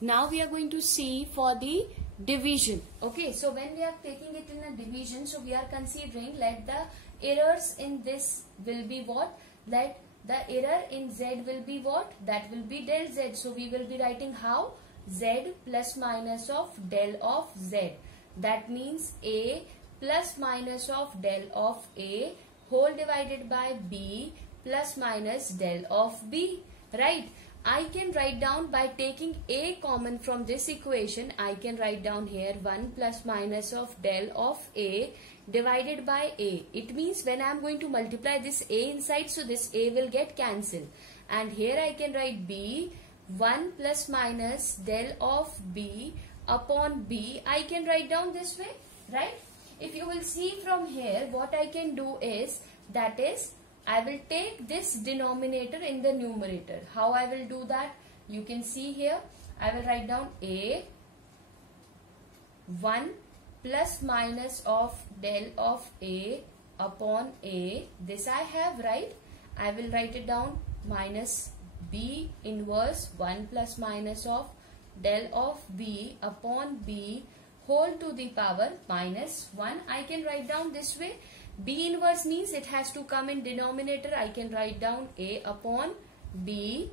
Now we are going to see for the division. Okay, so when we are taking it in a division, so we are considering let the errors in this will be what? Let the error in z will be what? That will be del z. So we will be writing how? Z plus minus of del of z. That means a plus minus of del of a whole divided by b plus minus del of b. Right? I can write down by taking a common from this equation. I can write down here 1 plus minus of del of a divided by a. It means when I am going to multiply this a inside, so this a will get cancelled. And here I can write b 1 plus minus del of b upon b. I can write down this way, right? If you will see from here, what I can do is, that is, I will take this denominator in the numerator. How I will do that? You can see here. I will write down a 1 plus minus of del of a upon a. This I have, right? I will write it down minus b inverse 1 plus minus of del of b upon b whole to the power minus 1. I can write down this way. B inverse means it has to come in denominator. I can write down a upon b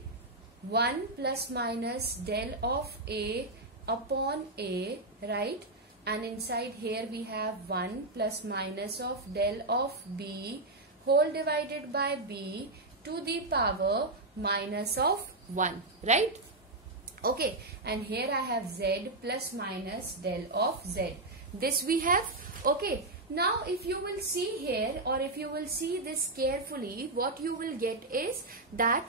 1 plus minus del of a upon a, right? And inside here we have 1 plus minus of del of b whole divided by b to the power minus of 1, right? Okay, and here I have z plus minus del of z. This we have. Okay, now if you will see here, or if you will see this carefully, what you will get is that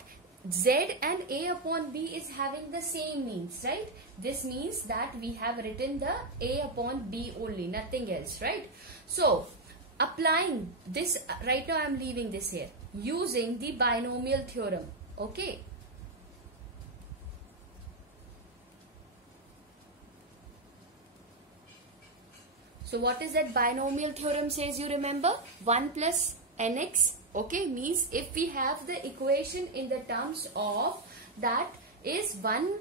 z and a upon b is having the same means, right? This means that we have written the a upon b only, nothing else, right? So applying this, right now I am leaving this here, using the binomial theorem. Okay, so what is that binomial theorem says, you remember? 1 plus nx, okay, means if we have the equation in the terms of that is 1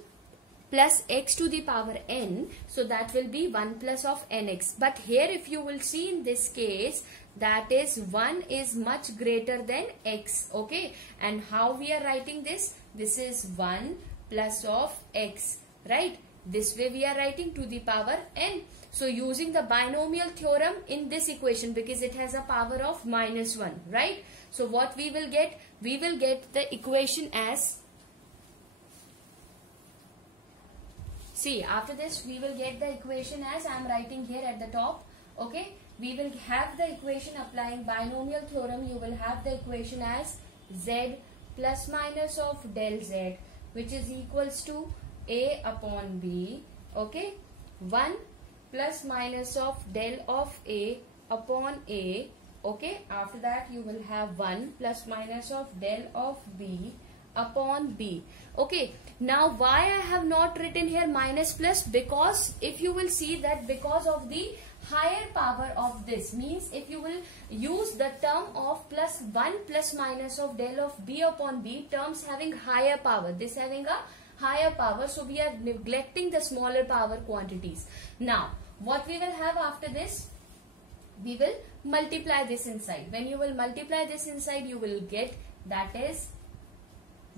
plus x to the power n, so that will be 1 plus of nx. But here if you will see in this case, that is 1 is much greater than x, okay? And how we are writing this? This is 1 plus of x, right? This way we are writing to the power n. So using the binomial theorem in this equation, because it has a power of minus 1, right? So what we will get? We will get the equation as, see, after this we will get the equation as I am writing here at the top, okay? We will have the equation applying binomial theorem. You will have the equation as z plus minus of del z, which is equals to a upon b, okay? 1 plus minus of del of a upon a, okay? After that you will have 1 plus minus of del of b upon b. Okay, now why I have not written here minus plus? Because if you will see that because of the higher power of this, means if you will use the term of plus 1 plus minus of del of b upon b, terms having higher power, this having a higher power, so we are neglecting the smaller power quantities. Now what we will have after this? We will multiply this inside. When you will multiply this inside, you will get, that is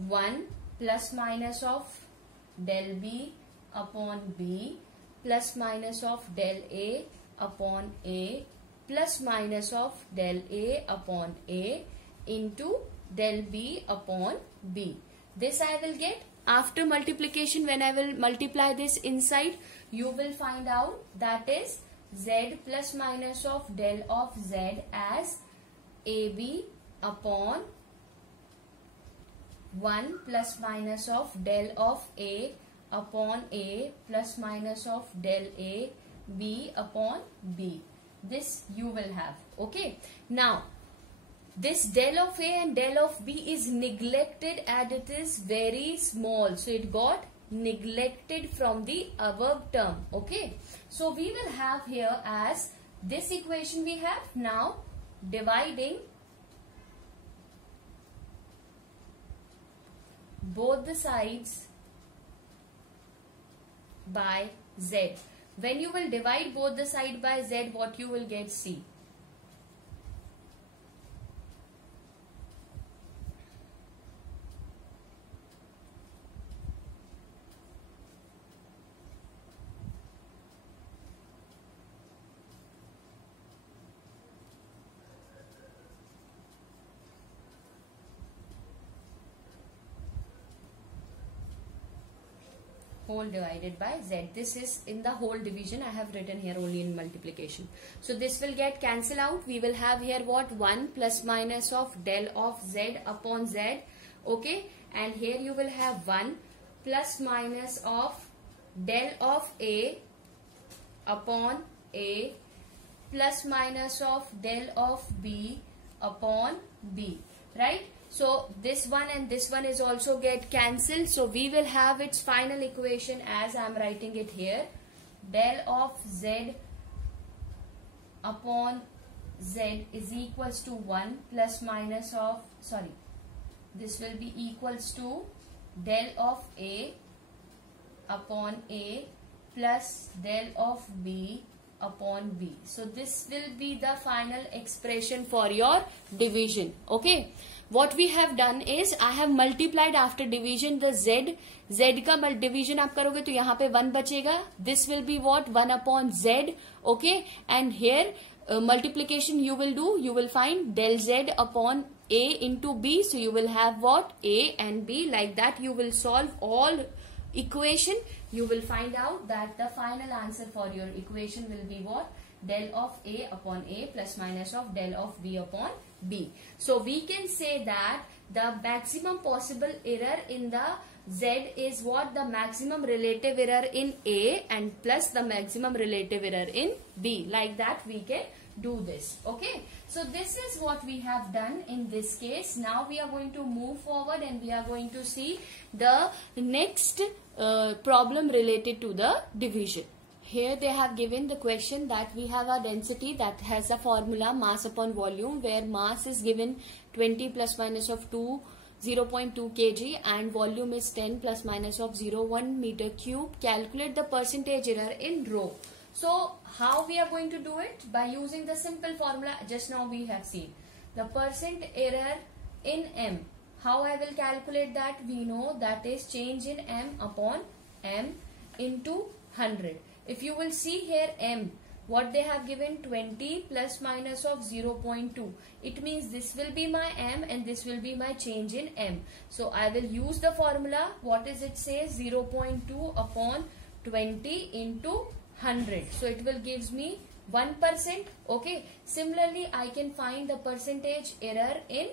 1 plus minus of del b upon b plus minus of del a upon a plus minus of del a upon a into del b upon b. This I will get. After multiplication, when I will multiply this inside, you will find out that is z plus minus of del of z as ab upon 1 plus minus of del of a upon a plus minus of del a b upon b. This you will have, okay? Now this del of a and del of b is neglected and it is very small, so it got neglected from the above term, okay? So we will have here as this equation we have. Now dividing both the sides by z. When you will divide both the side by z, what you will get? C. Whole divided by z. This is in the whole division. I have written here only in multiplication. So this will get cancel out. We will have here what? 1 plus minus of del of z upon z. Okay. And here you will have 1 plus minus of del of a upon a plus minus of del of b upon b. Right? So this one and this one is also get cancelled. So we will have its final equation as I am writing it here. Del of z upon z is equals to 1 plus minus of, this will be equals to del of a upon a plus del of b upon b. So this will be the final expression for your division. Okay. What we have done is I have multiplied after division the z. Z का division आप करोगे तो यहाँ पे 1 बचेगा. This will be what? 1 upon z. Okay. And here multiplication you will do. You will find del z upon a into b. So you will have what? A and b. Like that you will solve all equation. You will find out that the final answer for your equation will be what? Del of a upon a plus minus of del of b upon b. So we can say that the maximum possible error in the z is what? The maximum relative error in a and plus the maximum relative error in b. Like that we can do this. Okay. So this is what we have done in this case. Now we are going to move forward and we are going to see the next problem related to the division. Here they have given the question that we have a density that has a formula mass upon volume, where mass is given 20 plus minus of 0.2 kg and volume is 10 plus minus of 0.1 meter cube. Calculate the percentage error in rho. So how we are going to do it? By using the simple formula just now we have seen. The percent error in m. How I will calculate that? We know that is change in m upon m into 100. If you will see here m, what they have given 20 plus minus of 0.2. It means this will be my m and this will be my change in m. So I will use the formula. What is it says? 0.2 upon 20 into 100. So it will gives me 1%. Okay. Similarly, I can find the percentage error in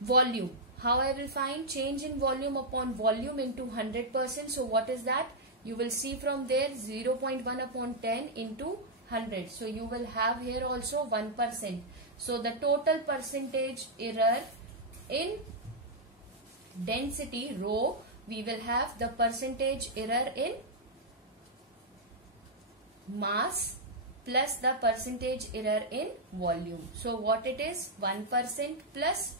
volume. How I will find? Change in volume upon volume into 100%. So what is that? You will see from there 0.1 upon 10 into 100. So you will have here also 1%. So the total percentage error in density rho, we will have the percentage error in mass plus the percentage error in volume. So what it is? 1% plus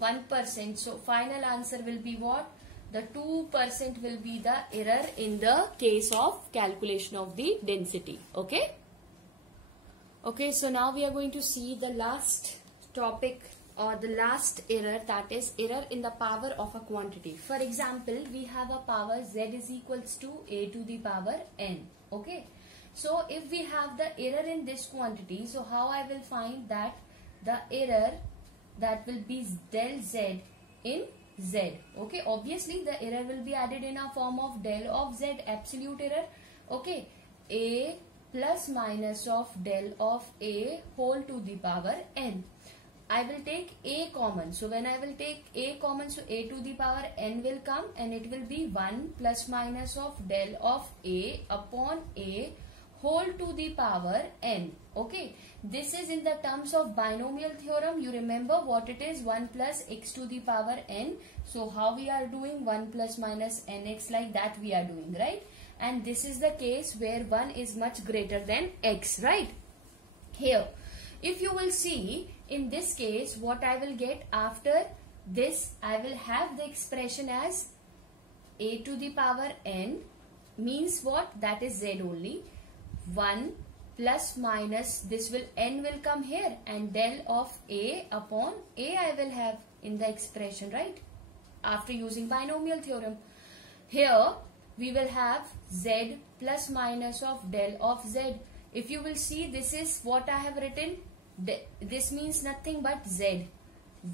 1%. So final answer will be what? The 2% will be the error in the case of calculation of the density. Okay. Okay. So now we are going to see the last topic or the last error, that is error in the power of a quantity. For example, we have a power z is equals to a to the power n. Okay. So if we have the error in this quantity, so how I will find that the error that will be del z in z. Okay, obviously the error will be added in a form of del of z, absolute error. Okay, a plus minus of del of a whole to the power n. I will take a common. So when I will take a common, so a to the power n will come and it will be 1 plus minus of del of a upon a whole to the power n. Okay, this is in the terms of binomial theorem. You remember what it is? 1 plus x to the power n. So how we are doing? 1 plus minus nx, like that we are doing, right? And this is the case where 1 is much greater than x, right? Here, if you will see in this case, what I will get after this, I will have the expression as a to the power n means what? That is z only. 1 plus minus, this will, n will come here, and del of a upon a I will have in the expression, right? After using binomial theorem. Here we will have z plus minus of del of z. If you will see, this is what I have written. This means nothing but z.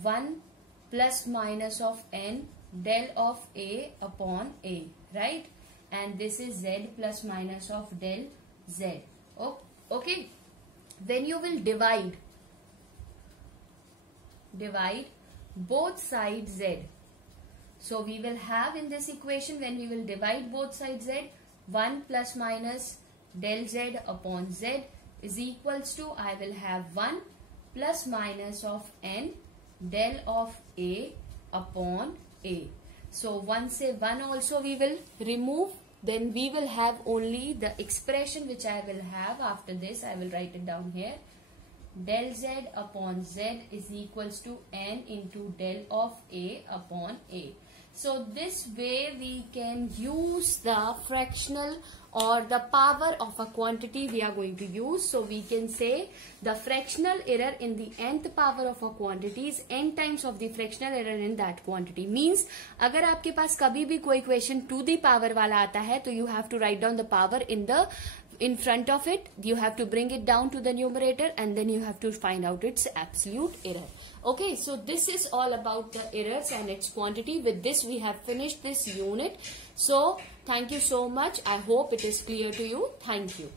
1 plus minus of n del of a upon a, right? And this is z plus minus of del z. Okay. Then you will divide both sides z. So we will have in this equation, when we will divide both sides z, 1 plus minus del z upon z is equals to, I will have 1 plus minus of n del of a upon a. So 1 say 1 also we will remove. Then we will have only the expression which I will have after this. I will write it down here. Del z upon z is equals to n into del of a upon a. So this way we can use the fractional or the power of a quantity we are going to use. So we can say the fractional error in the nth power of a quantity is n times of the fractional error in that quantity. Means अगर आपके पास कभी भी कोई question to the power वाला आता है, तो you have to write down the power in front of it. You have to bring it down to the numerator, and then you have to find out its absolute error. Okay, so this is all about the errors and its quantity. With this we have finished this unit. So thank you so much. I hope it is clear to you. Thank you.